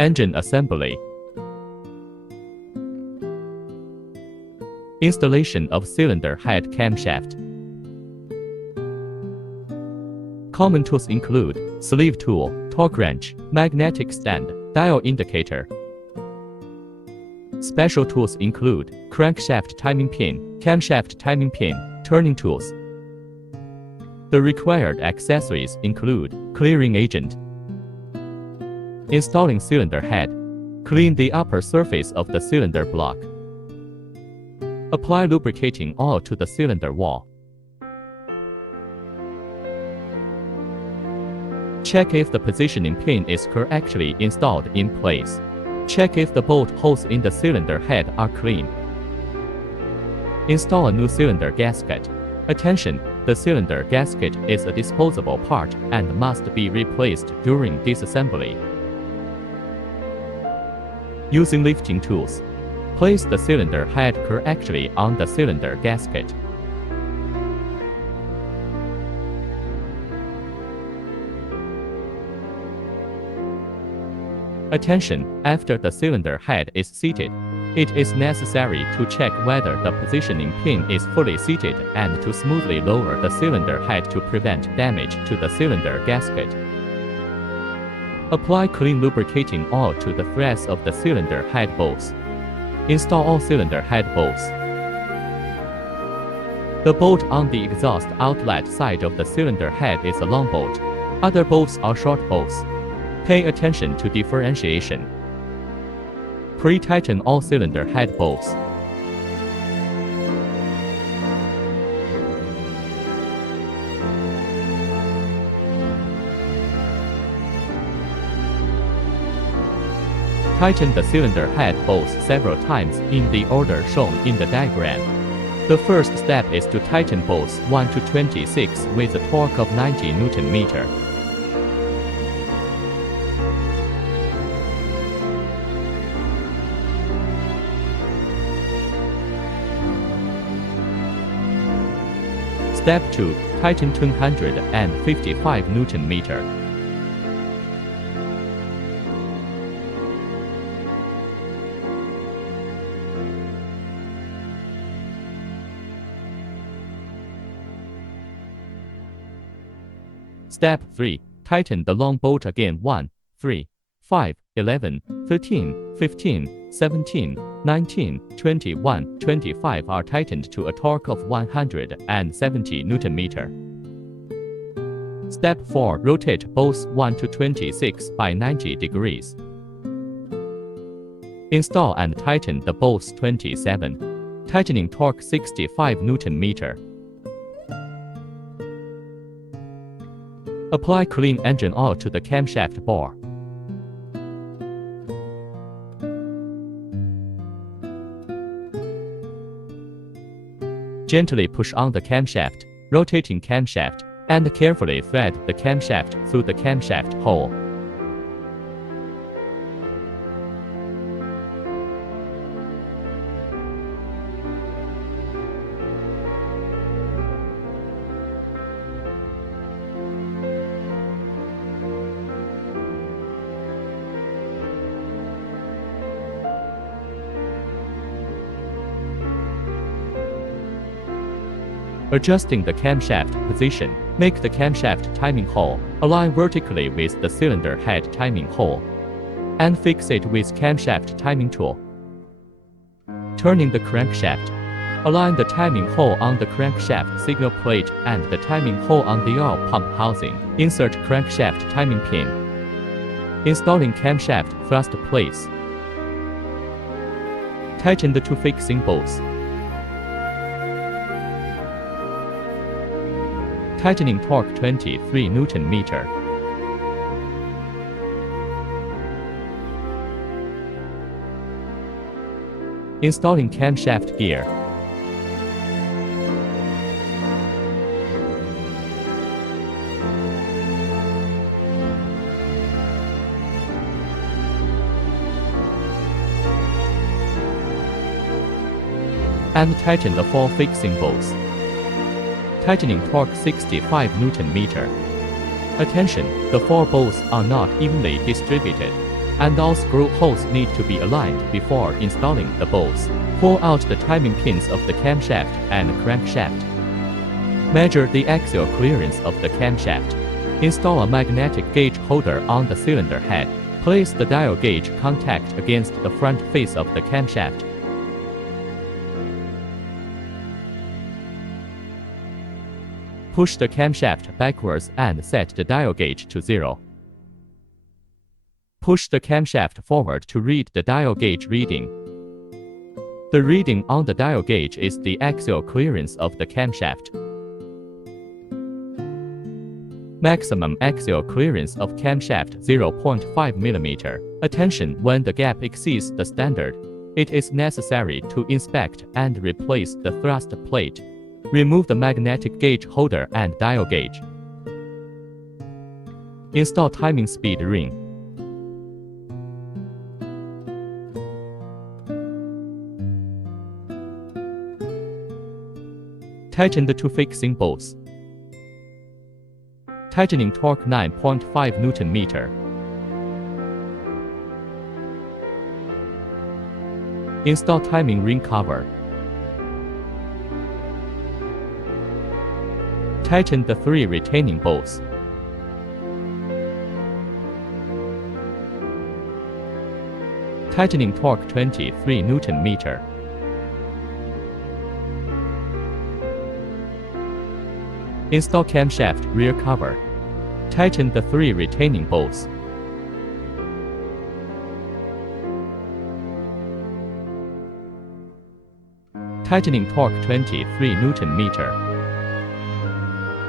Engine assembly. Installation of cylinder head camshaft. Common tools include sleeve tool, torque wrench, magnetic stand, dial indicator. Special tools include crankshaft timing pin, camshaft timing pin, turning tools. The required accessories include clearing agent. Installing cylinder head. Clean the upper surface of the cylinder block. Apply lubricating oil to the cylinder wall. Check if the positioning pin is correctly installed in place. Check if the bolt holes in the cylinder head are clean. Install a new cylinder gasket. Attention! The cylinder gasket is a disposable part and must be replaced during disassembly. Using lifting tools. Place the cylinder head correctly on the cylinder gasket. Attention! After the cylinder head is seated, it is necessary to check whether the positioning pin is fully seated and to smoothly lower the cylinder head to prevent damage to the cylinder gasket. Apply clean lubricating oil to the threads of the cylinder head bolts. Install all cylinder head bolts. The bolt on the exhaust outlet side of the cylinder head is a long bolt. Other bolts are short bolts. Pay attention to differentiation. Pre-tighten all cylinder head bolts. Tighten the cylinder head bolts several times in the order shown in the diagram. The first step is to tighten bolts 1 to 26 with a torque of 90 Nm. Step 2. Tighten 255 Nm. Step 3. Tighten the long bolt again 1, 3, 5, 11, 13, 15, 17, 19, 21, 25 are tightened to a torque of 170 Nm. Step 4. Rotate bolts 1 to 26 by 90 degrees. Install and tighten the bolts 27. Tightening torque 65 Nm. Apply clean engine oil to the camshaft bore. Gently push on the camshaft, rotating camshaft, and carefully thread the camshaft through the camshaft hole. Adjusting the camshaft position, make the camshaft timing hole align vertically with the cylinder head timing hole, and fix it with camshaft timing tool. Turning the crankshaft, align the timing hole on the crankshaft signal plate and the timing hole on the oil pump housing. Insert crankshaft timing pin. Installing camshaft thrust plates. Tighten the two fixing bolts. Tightening torque 23 Nm. Installing camshaft gear. And tighten the four fixing bolts. Tightening torque 65 Nm. Attention, the four bolts are not evenly distributed. and all screw holes need to be aligned before installing the bolts. Pull out the timing pins of the camshaft and crankshaft. Measure the axial clearance of the camshaft. Install a magnetic gauge holder on the cylinder head. Place the dial gauge contact against the front face of the camshaft. Push the camshaft backwards and set the dial gauge to 0. Push the camshaft forward to read the dial gauge reading. The reading on the dial gauge is the axial clearance of the camshaft. Maximum axial clearance of camshaft 0.5 mm. Attention: when the gap exceeds the standard, it is necessary to inspect and replace the thrust plate. Remove the magnetic gauge holder and dial gauge. Install timing speed ring. Tighten the two fixing bolts. Tightening torque 9.5 Nm. Install timing ring cover. Tighten the 3 retaining bolts. Tightening torque 23 Nm. Install camshaft rear cover. Tighten the 3 retaining bolts. Tightening torque 23 Nm.